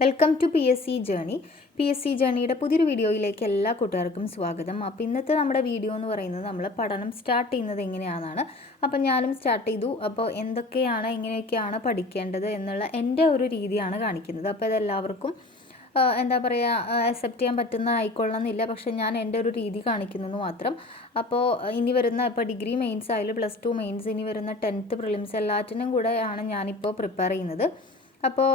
Welcome to PSC journey. PSC ജേണിയുടെ പുതിയൊരു വീഡിയോയിലേക്ക് എല്ലാ കൂട്ടുകാർക്കും സ്വാഗതം. അപ്പോൾ ഇന്നത്തെ നമ്മുടെ വീഡിയോ എന്ന് പറയുന്നത് നമ്മൾ പഠനം സ്റ്റാർട്ട് ചെയ്യുന്നത് എങ്ങനെയാണെന്നാണ്. അപ്പോൾ ഞാനും സ്റ്റാർട്ട് ചെയ്തു. അപ്പോൾ എന്തൊക്കെയാണ് എങ്ങനെയൊക്കെയാണ് പഠിക്കേണ്ടത് എന്നുള്ള എൻ്റെ ഒരു രീതിയാണ് കാണിക്കുന്നത്. അപ്പോൾ ഇതെല്ലാവർക്കും എന്താ പറയുക അക്സെപ്റ്റ് ചെയ്യാൻ പറ്റുന്ന ആയിക്കൊള്ളണമെന്നില്ല. പക്ഷേ ഞാൻ എൻ്റെ ഒരു രീതി കാണിക്കുന്നു മാത്രം. അപ്പോൾ ഇനി വരുന്ന ഇപ്പോൾ ഡിഗ്രി മെയിൻസ് ആയാലും +2 മെയിൻസ്, ഇനി വരുന്ന 10th പ്രിലിംസ് എല്ലാറ്റിനും കൂടെയാണ് ഞാനിപ്പോൾ പ്രിപ്പയർ ചെയ്യുന്നത്. അപ്പോൾ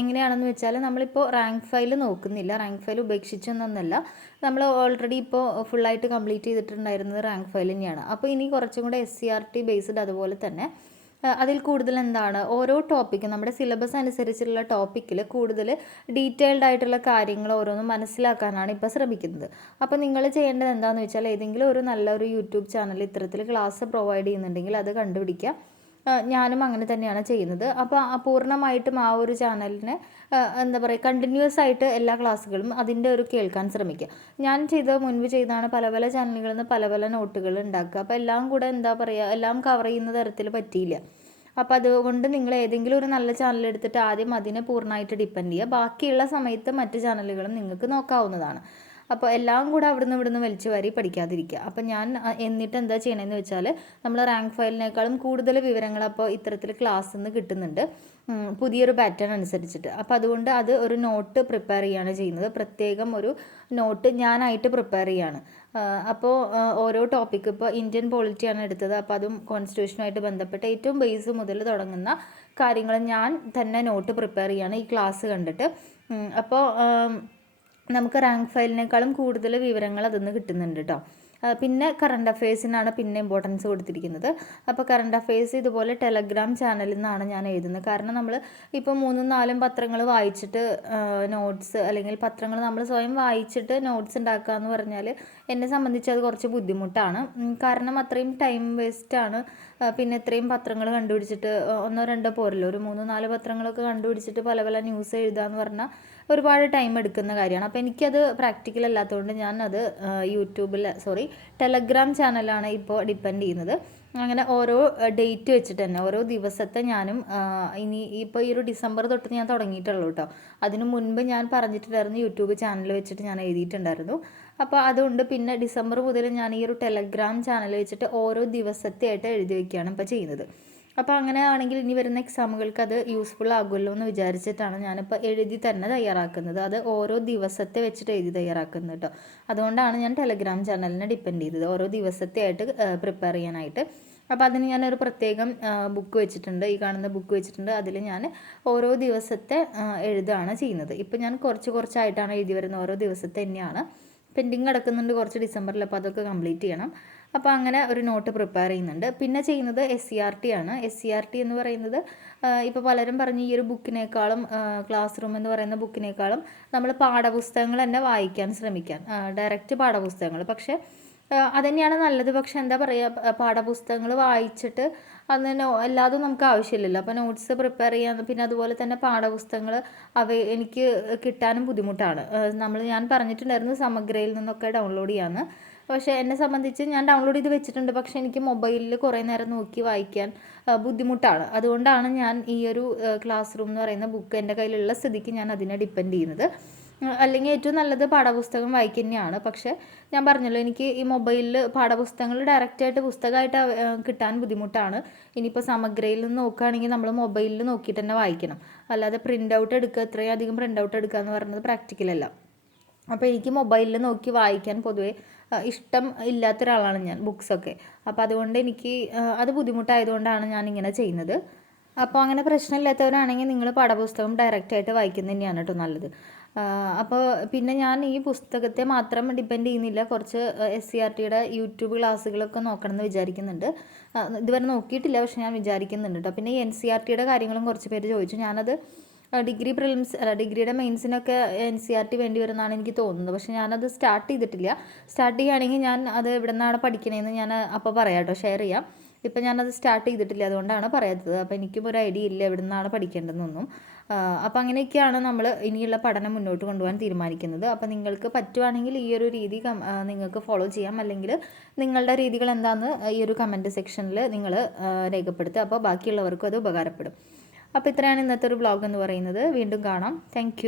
എങ്ങനെയാണെന്ന് വെച്ചാൽ നമ്മളിപ്പോൾ റാങ്ക് ഫയൽ നോക്കുന്നില്ല, റാങ്ക് ഫയൽ ഉപേക്ഷിച്ചൊന്നല്ല, നമ്മൾ ഓൾറെഡി ഇപ്പോൾ ഫുള്ളായിട്ട് കംപ്ലീറ്റ് ചെയ്തിട്ടുണ്ടായിരുന്നത് റാങ്ക് ഫയൽ തന്നെയാണ്. അപ്പോൾ ഇനി കുറച്ചും കൂടെ SCRT ബേസ്ഡ്, അതുപോലെ തന്നെ അതിൽ കൂടുതൽ എന്താണ് ഓരോ ടോപ്പിക്കും നമ്മുടെ സിലബസ് അനുസരിച്ചുള്ള ടോപ്പിക്കിൽ കൂടുതൽ ഡീറ്റെയിൽഡ് ആയിട്ടുള്ള കാര്യങ്ങൾ ഓരോന്നും മനസ്സിലാക്കാനാണ് ഇപ്പോൾ ശ്രമിക്കുന്നത്. അപ്പോൾ നിങ്ങൾ ചെയ്യേണ്ടത് എന്താണെന്ന് വെച്ചാൽ ഏതെങ്കിലും ഒരു നല്ലൊരു യൂട്യൂബ് ചാനൽ ഇത്തരത്തിൽ ക്ലാസ് പ്രൊവൈഡ് ചെയ്യുന്നുണ്ടെങ്കിൽ അത് കണ്ടുപിടിക്കുക. ഞാനും അങ്ങനെ തന്നെയാണ് ചെയ്യുന്നത്. അപ്പോൾ പൂർണ്ണമായിട്ടും ആ ഒരു ചാനലിനെ എന്താ പറയുക കണ്ടിന്യൂസ് ആയിട്ട് എല്ലാ ക്ലാസ്സുകളും അതിൻ്റെ ഒരു കേൾക്കാൻ ശ്രമിക്കുക. ഞാൻ മുൻപ് ചെയ്താണ് പല പല ചാനലുകളിൽ നിന്ന് പല പല നോട്ടുകൾ ഉണ്ടാക്കുക. അപ്പോൾ എല്ലാം കൂടെ എന്താ പറയുക എല്ലാം കവർ ചെയ്യുന്ന തരത്തിൽ പറ്റിയില്ല. അപ്പോൾ അതുകൊണ്ട് നിങ്ങൾ ഏതെങ്കിലും ഒരു നല്ല ചാനൽ എടുത്തിട്ട് ആദ്യം അതിനെ പൂർണ്ണമായിട്ട് ഡിപ്പെൻഡ് ചെയ്യുക. ബാക്കിയുള്ള സമയത്ത് മറ്റ് ചാനലുകളും നിങ്ങൾക്ക് നോക്കാവുന്നതാണ്. അപ്പോൾ എല്ലാം കൂടെ ഇവിടുന്ന് വലിച്ചു വാരി പഠിക്കാതിരിക്കുക. അപ്പോൾ ഞാൻ എന്നിട്ട് എന്താ ചെയ്യണമെന്ന് വെച്ചാൽ നമ്മൾ റാങ്ക് ഫയലിനേക്കാളും കൂടുതൽ വിവരങ്ങൾ അപ്പോൾ ഇത്തരത്തിൽ ക്ലാസ്സിൽ നിന്ന് കിട്ടുന്നുണ്ട്, പുതിയൊരു പാറ്റേൺ അനുസരിച്ചിട്ട്. അപ്പോൾ അതുകൊണ്ട് അത് ഒരു നോട്ട് പ്രിപ്പയർ ചെയ്യുകയാണ് ചെയ്യുന്നത്. പ്രത്യേകം ഒരു നോട്ട് ഞാനായിട്ട് പ്രിപ്പയർ ചെയ്യുകയാണ്. അപ്പോൾ ഓരോ ടോപ്പിക്ക് ഇപ്പോൾ ഇന്ത്യൻ പോളിറ്റിയാണ് എടുത്തത്. അപ്പോൾ അതും കോൺസ്റ്റിറ്റ്യൂഷനുമായിട്ട് ബന്ധപ്പെട്ട് ഏറ്റവും ബേസ് മുതൽ തുടങ്ങുന്ന കാര്യങ്ങൾ ഞാൻ തന്നെ നോട്ട് പ്രിപ്പയർ ചെയ്യുകയാണ് ഈ ക്ലാസ് കണ്ടിട്ട്. അപ്പോൾ നമുക്ക് റാങ്ക് ഫയലിനേക്കാളും കൂടുതൽ വിവരങ്ങൾ അതിൽ നിന്ന് കിട്ടുന്നുണ്ട് കേട്ടോ. പിന്നെ കറണ്ട് അഫെയർസിനാണ് പിന്നെ ഇമ്പോർട്ടൻസ് കൊടുത്തിരിക്കുന്നത്. അപ്പോൾ കറണ്ട് അഫെയർസ് ഇതുപോലെ ടെലഗ്രാം ചാനലിൽ നിന്നാണ് ഞാൻ എഴുതുന്നത്. കാരണം നമ്മൾ ഇപ്പോൾ 3-4 പത്രങ്ങൾ വായിച്ചിട്ട് നോട്ട്സ്, അല്ലെങ്കിൽ പത്രങ്ങൾ നമ്മൾ സ്വയം വായിച്ചിട്ട് നോട്ട്സ് ഉണ്ടാക്കുക എന്ന് പറഞ്ഞാൽ എന്നെ സംബന്ധിച്ച് അത് കുറച്ച് ബുദ്ധിമുട്ടാണ്. കാരണം അത്രയും ടൈം വേസ്റ്റാണ്. പിന്നെ ഇത്രയും പത്രങ്ങൾ കണ്ടുപിടിച്ചിട്ട് 1-2 പോരല്ലോ, ഒരു 3-4 പത്രങ്ങളൊക്കെ കണ്ടുപിടിച്ചിട്ട് പല പല ന്യൂസ് എഴുതുക എന്ന് പറഞ്ഞാൽ ഒരുപാട് ടൈം എടുക്കുന്ന കാര്യമാണ്. അപ്പോൾ എനിക്കത് പ്രാക്ടിക്കൽ അല്ലാത്തതുകൊണ്ട് ഞാനത് ടെലഗ്രാം ചാനലാണ് ഇപ്പോൾ ഡിപ്പെൻഡ് ചെയ്യുന്നത്. അങ്ങനെ ഓരോ ഡേറ്റ് വെച്ചിട്ട് തന്നെ ഓരോ ദിവസത്തെ ഞാനും ഇനി ഇപ്പോൾ ഈ ഒരു ഡിസംബർ തൊട്ട് ഞാൻ തുടങ്ങിയിട്ടുള്ളൂ കേട്ടോ. അതിനു മുൻപ് ഞാൻ പറഞ്ഞിട്ടുണ്ടായിരുന്നു യൂട്യൂബ് ചാനൽ വെച്ചിട്ട് ഞാൻ എഴുതിയിട്ടുണ്ടായിരുന്നു. അപ്പോൾ അതുകൊണ്ട് പിന്നെ ഡിസംബർ മുതൽ ഞാൻ ഈ ഒരു ടെലഗ്രാം ചാനൽ വെച്ചിട്ട് ഓരോ ദിവസത്തെ ആയിട്ട് എഴുതി വയ്ക്കുകയാണ് ഇപ്പോൾ ചെയ്യുന്നത്. അപ്പോൾ അങ്ങനെ ആണെങ്കിൽ ഇനി വരുന്ന എക്സാമുകൾക്ക് അത് യൂസ്ഫുൾ ആകുമല്ലോ എന്ന് വിചാരിച്ചിട്ടാണ് ഞാനിപ്പോൾ എഴുതി തന്നെ തയ്യാറാക്കുന്നത്. അത് ഓരോ ദിവസത്തെ വെച്ചിട്ട് എഴുതി തയ്യാറാക്കുന്നത് കേട്ടോ. അതുകൊണ്ടാണ് ഞാൻ ടെലഗ്രാം ചാനലിനെ ഡിപ്പെൻഡ് ചെയ്തത് ഓരോ ദിവസത്തെ ആയിട്ട് പ്രിപ്പയർ ചെയ്യാനായിട്ട്. അപ്പോൾ അതിന് ഞാനൊരു പ്രത്യേകം ബുക്ക് വെച്ചിട്ടുണ്ട്, ഈ കാണുന്ന ബുക്ക് വെച്ചിട്ടുണ്ട്. അതിൽ ഞാൻ ഓരോ ദിവസത്തെ എഴുതുകയാണ് ചെയ്യുന്നത്. ഇപ്പോൾ ഞാൻ കുറച്ചായിട്ടാണ് എഴുതി വരുന്നത്. ഓരോ ദിവസത്തെ തന്നെയാണ് പെൻഡിങ് കിടക്കുന്നുണ്ട് കുറച്ച് ഡിസംബറിൽ. അപ്പോൾ അതൊക്കെ കംപ്ലീറ്റ് ചെയ്യണം. അപ്പോൾ അങ്ങനെ ഒരു നോട്ട് പ്രിപ്പയർ ചെയ്യുന്നുണ്ട്. പിന്നെ ചെയ്യുന്നത് SCRT ആണ്. SCRT എന്ന് പറയുന്നത് ഇപ്പോൾ പലരും പറഞ്ഞ് ഈ ഒരു ബുക്കിനേക്കാളും ക്ലാസ് റൂം എന്ന് പറയുന്ന ബുക്കിനേക്കാളും നമ്മൾ പാഠപുസ്തകങ്ങൾ തന്നെ വായിക്കാൻ ശ്രമിക്കാൻ, ഡയറക്റ്റ് പാഠപുസ്തകങ്ങൾ. പക്ഷേ അതുതന്നെയാണ് നല്ലത്. പക്ഷെ എന്താ പറയുക, പാഠപുസ്തകങ്ങൾ വായിച്ചിട്ട് അതിന് എല്ലാതും നമുക്ക് ആവശ്യമില്ലല്ലോ. അപ്പോൾ നോട്ട്സ് പ്രിപ്പയർ ചെയ്യാൻ, പിന്നെ അതുപോലെ തന്നെ പാഠപുസ്തകങ്ങൾ എനിക്ക് കിട്ടാനും ബുദ്ധിമുട്ടാണ്. ഞാൻ പറഞ്ഞിട്ടുണ്ടായിരുന്നു സമഗ്രയിൽ നിന്നൊക്കെ ഡൗൺലോഡ് ചെയ്യാമെന്ന്. പക്ഷേ എന്നെ സംബന്ധിച്ച് ഞാൻ ഡൗൺലോഡ് ചെയ്ത് വെച്ചിട്ടുണ്ട്. പക്ഷേ എനിക്ക് മൊബൈലിൽ കുറേ നേരം നോക്കി വായിക്കാൻ ബുദ്ധിമുട്ടാണ്. അതുകൊണ്ടാണ് ഞാൻ ഈ ഒരു ക്ലാസ് റൂം എന്ന് പറയുന്ന ബുക്ക് എൻ്റെ കയ്യിലുള്ള സ്ഥിതിക്ക് ഞാൻ അതിനെ ഡിപ്പെൻഡ് ചെയ്യുന്നത്. അല്ലെങ്കിൽ ഏറ്റവും നല്ലത് പാഠപുസ്തകം വായിക്കുന്നതാണ്. പക്ഷേ ഞാൻ പറഞ്ഞല്ലോ, എനിക്ക് ഈ മൊബൈലിൽ പാഠപുസ്തകങ്ങൾ ഡയറക്റ്റായിട്ട് പുസ്തകമായിട്ട് കിട്ടാൻ ബുദ്ധിമുട്ടാണ്. ഇനിയിപ്പോൾ സമഗ്രയിൽ നിന്ന് നോക്കുകയാണെങ്കിൽ നമ്മൾ മൊബൈലിൽ നോക്കിയിട്ട് തന്നെ വായിക്കണം. അല്ലാതെ പ്രിൻ്റ് ഔട്ട് എടുക്കുക, ഇത്രയും അധികം പ്രിൻ്റ് ഔട്ട് എടുക്കുക എന്ന് പറയുന്നത് പ്രാക്ടിക്കലല്ല. അപ്പോൾ എനിക്ക് മൊബൈലിൽ നോക്കി വായിക്കാൻ പൊതുവേ ഇഷ്ടം ഇല്ലാത്ത ഒരാളാണ് ഞാൻ, ബുക്സൊക്കെ. അപ്പോൾ അതുകൊണ്ട് എനിക്ക് അത് ബുദ്ധിമുട്ടായതുകൊണ്ടാണ് ഞാനിങ്ങനെ ചെയ്യുന്നത്. അപ്പോൾ അങ്ങനെ പ്രശ്നമില്ലാത്തവരാണെങ്കിൽ നിങ്ങൾ പാഠപുസ്തകം ഡയറക്റ്റായിട്ട് വായിക്കുന്നത് തന്നെയാണ് കേട്ടോ നല്ലത്. അപ്പോൾ പിന്നെ ഞാൻ ഈ പുസ്തകത്തെ മാത്രം ഡിപ്പെൻഡ് ചെയ്യുന്നില്ല. കുറച്ച് SCRTയുടെ യൂട്യൂബ് ക്ലാസ്സുകളൊക്കെ നോക്കണമെന്ന് വിചാരിക്കുന്നുണ്ട്. ഇതുവരെ നോക്കിയിട്ടില്ല, പക്ഷെ ഞാൻ വിചാരിക്കുന്നുണ്ട് കേട്ടോ. പിന്നെ NCERTയുടെ കാര്യങ്ങളും കുറച്ച് പേര് ചോദിച്ചു. ഞാനത് ഡിഗ്രിയുടെ മെയിൻസിനൊക്കെ NCERT വേണ്ടി വരുമെന്നാണ് എനിക്ക് തോന്നുന്നത്. പക്ഷേ ഞാനത് സ്റ്റാർട്ട് ചെയ്തിട്ടില്ല. സ്റ്റാർട്ട് ചെയ്യുകയാണെങ്കിൽ ഞാൻ അത് എവിടെ നിന്നാണ് പഠിക്കണതെന്ന് ഞാൻ അപ്പോൾ പറയാം കേട്ടോ, ഷെയർ ചെയ്യാം. ഇപ്പം ഞാനത് സ്റ്റാർട്ട് ചെയ്തിട്ടില്ല, അതുകൊണ്ടാണ് പറയാത്തത്. അപ്പോൾ എനിക്കും ഒരു ഐഡിയ ഇല്ല എവിടെ നിന്നാണ് പഠിക്കേണ്ടതെന്നൊന്നും. അപ്പോൾ അങ്ങനെയൊക്കെയാണ് നമ്മൾ ഇനിയുള്ള പഠനം മുന്നോട്ട് കൊണ്ടുപോകാൻ തീരുമാനിക്കുന്നത്. അപ്പോൾ നിങ്ങൾക്ക് പറ്റുവാണെങ്കിൽ ഈ ഒരു രീതി നിങ്ങൾക്ക് ഫോളോ ചെയ്യാം. അല്ലെങ്കിൽ നിങ്ങളുടെ രീതികൾ എന്താണെന്ന് ഈ ഒരു കമൻറ്റ് സെക്ഷനിൽ നിങ്ങൾ രേഖപ്പെടുത്തുക. അപ്പോൾ ബാക്കിയുള്ളവർക്കും അത് ഉപകാരപ്പെടും. അപ്പോൾ ഇത്രയാണ് ഇന്നത്തെ ഒരു വ്ളോഗ് എന്ന് പറയുന്നത്. വീണ്ടും കാണാം. താങ്ക്